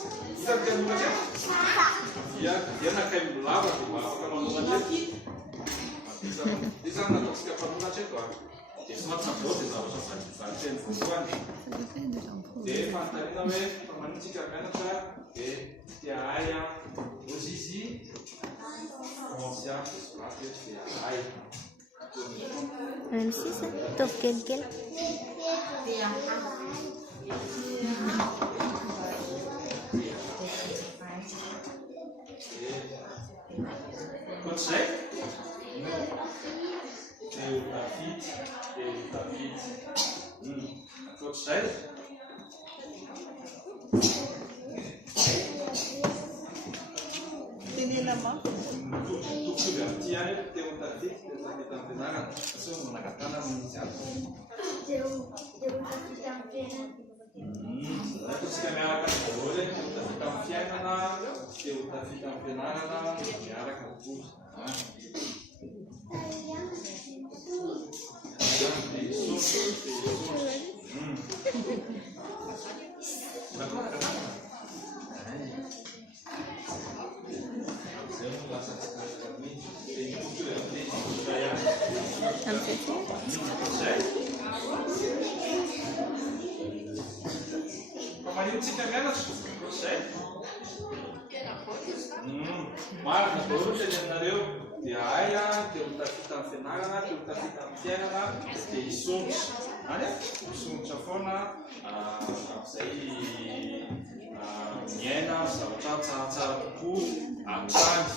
Hitany fianonatra dia anakay lava dia afaka manonatra dia zany nataontsika mpanoratra eto dia soratsaboa dia zavatra variteny voalohany dia fanontaniana hoe fa manintsika mianatra dia tia hay ozy izy commencer à se soraty hoe tia hay Même si ça t'offre quelqu'un. Quantos é? Tem o David. Quantos é? Hindi naman. Tiyan tem o David, tem o David ang pinangan. Kasi yung nakatana mo siya. Tapos kami akan boleh kita fiangan na, kita pinangan na, miara ka po. Malintsika mianatra, zay. Maro ny baoritra ny aminareo dia hay dia mitafita amin'ny fianarana, dia mitafita amin'ny fiainana, dia hisondrotra. Any hisondrotra foana amin'izay miaina zavatra tsaratsara kokoa hatrany.